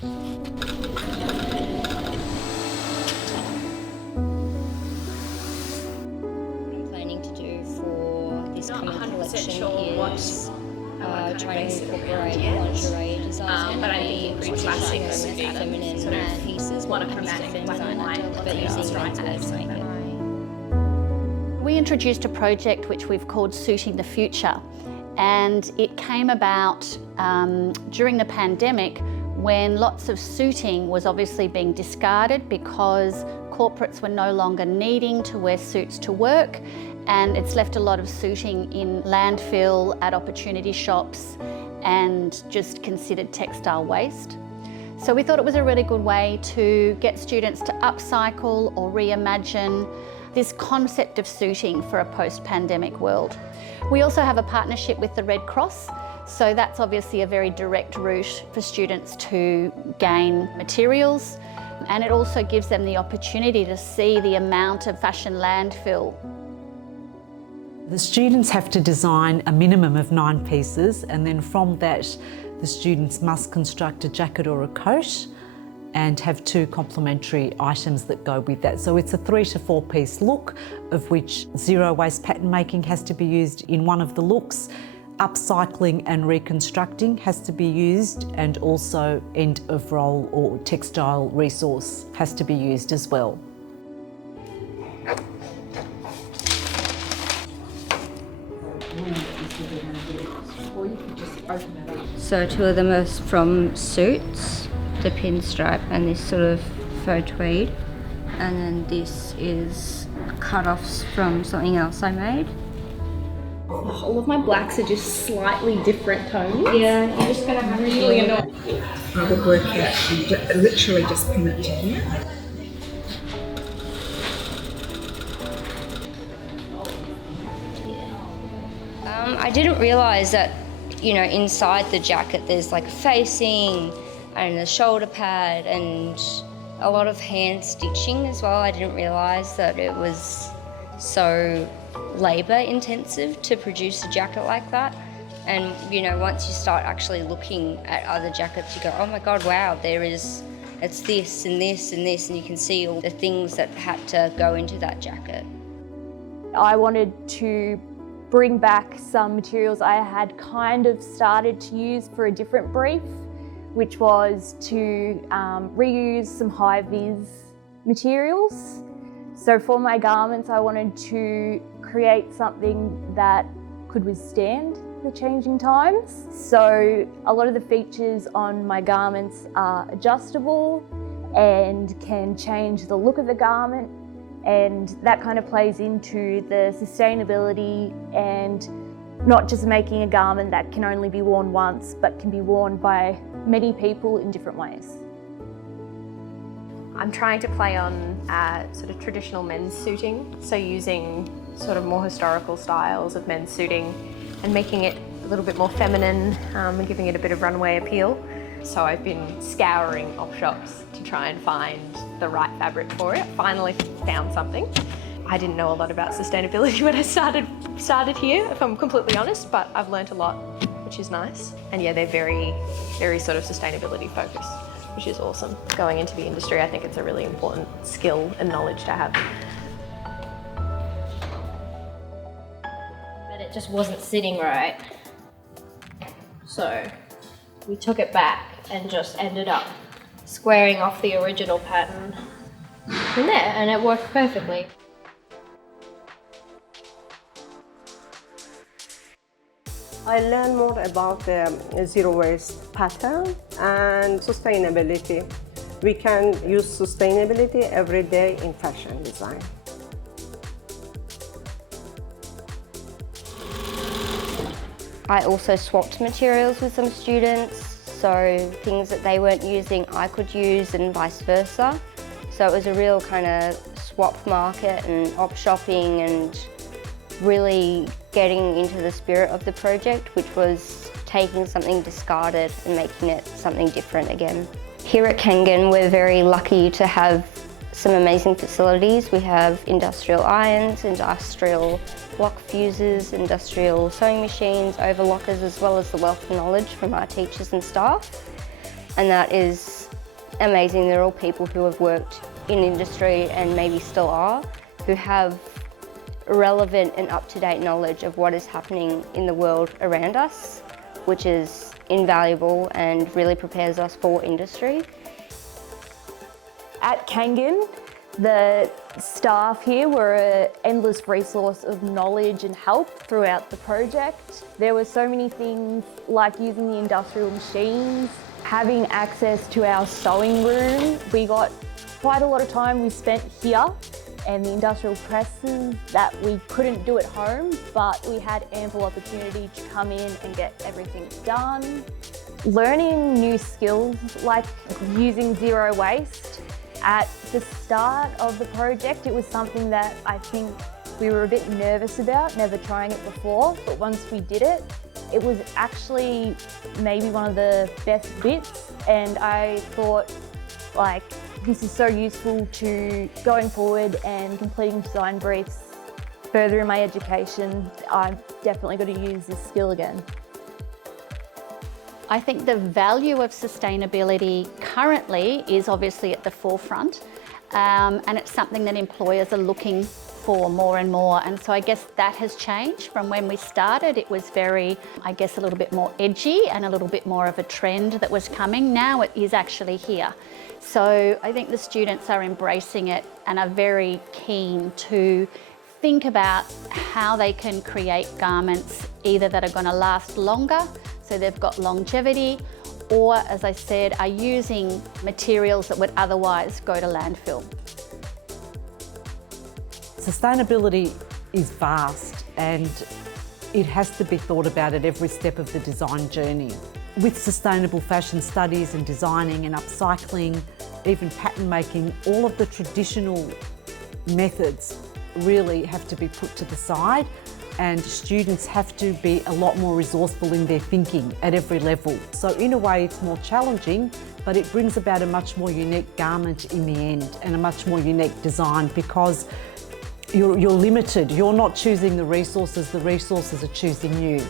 Planning to do for this coming collection is trying to incorporate lingerie design, but I think pretty classic feminine sort of pieces, monochromatic black and white, but using men's to make it. We introduced a project which we've called Suiting the Future, and it came about during the pandemic when lots of suiting was obviously being discarded because corporates were no longer needing to wear suits to work, and it's left a lot of suiting in landfill, at opportunity shops, and just considered textile waste. So we thought it was a really good way to get students to upcycle or reimagine this concept of suiting for a post-pandemic world. We also have a partnership with the Red Cross, so that's obviously a very direct route for students to gain materials, and it also gives them the opportunity to see the amount of fashion landfill. The students have to design a minimum of 9 pieces, and then from that the students must construct a jacket or a coat and have 2 complementary items that go with that. So it's a 3 to 4 piece look, of which zero waste pattern making has to be used in one of the looks, upcycling and reconstructing has to be used, and also end of roll or textile resource has to be used as well. So 2 of them are from suits, the pinstripe and this sort of faux tweed, and then this is cut-offs from something else I made. All of my blacks are just slightly different tones. Yeah, you're just gonna have Really annoying. I would work out and literally just pin it to here. I didn't realise that, you know, inside the jacket there's like a facing and a shoulder pad and a lot of hand stitching as well. I didn't realise that it was so labour intensive to produce a jacket like that. And, you know, once you start actually looking at other jackets, you go, oh my God, wow, it's this and this and this, and you can see all the things that had to go into that jacket. I wanted to bring back some materials I had kind of started to use for a different brief, which was to reuse some high-vis materials. So for my garments, I wanted to create something that could withstand the changing times. So a lot of the features on my garments are adjustable and can change the look of the garment, and that kind of plays into the sustainability and not just making a garment that can only be worn once but can be worn by many people in different ways. I'm trying to play on sort of traditional men's suiting, so using sort of more historical styles of men's suiting and making it a little bit more feminine and giving it a bit of runway appeal. So I've been scouring op shops to try and find the right fabric for it. Finally found something. I didn't know a lot about sustainability when I started here, if I'm completely honest, but I've learnt a lot, which is nice. And yeah, they're very, very sort of sustainability focused, which is awesome. Going into the industry, I think it's a really important skill and knowledge to have. But it just wasn't sitting right. So we took it back and just ended up squaring off the original pattern from there, and it worked perfectly. I learned more about the zero waste pattern and sustainability. We can use sustainability every day in fashion design. I also swapped materials with some students, so things that they weren't using I could use and vice versa. So it was a real kind of swap market and op shopping and really getting into the spirit of the project, which was taking something discarded and making it something different again. Here at Kangan, we're very lucky to have some amazing facilities. We have industrial irons, industrial block fuses, industrial sewing machines, overlockers, as well as the wealth of knowledge from our teachers and staff. And that is amazing. They're all people who have worked in industry and maybe still are, who have relevant and up-to-date knowledge of what is happening in the world around us, which is invaluable and really prepares us for industry. At Kangan, the staff here were an endless resource of knowledge and help throughout the project. There were so many things like using the industrial machines, having access to our sewing room. We got quite a lot of time we spent here, and the industrial presses that we couldn't do at home, but we had ample opportunity to come in and get everything done. Learning new skills like using zero waste. At the start of the project, it was something that I think we were a bit nervous about, never trying it before, but once we did it, it was actually maybe one of the best bits, and I thought, like, this is so useful to going forward and completing design briefs further in my education. I'm definitely going to use this skill again. I think the value of sustainability currently is obviously at the forefront, and it's something that employers are looking for more and more. And so I guess that has changed from when we started. It was very, I guess, a little bit more edgy and a little bit more of a trend that was coming. Now it is actually here. So I think the students are embracing it and are very keen to think about how they can create garments either that are going to last longer, so they've got longevity, or, as I said, are using materials that would otherwise go to landfill. Sustainability is vast and it has to be thought about at every step of the design journey. With sustainable fashion studies and designing and upcycling, even pattern making, all of the traditional methods really have to be put to the side, and students have to be a lot more resourceful in their thinking at every level. So in a way it's more challenging, but it brings about a much more unique garment in the end and a much more unique design, because you're limited. You're not choosing the resources are choosing you.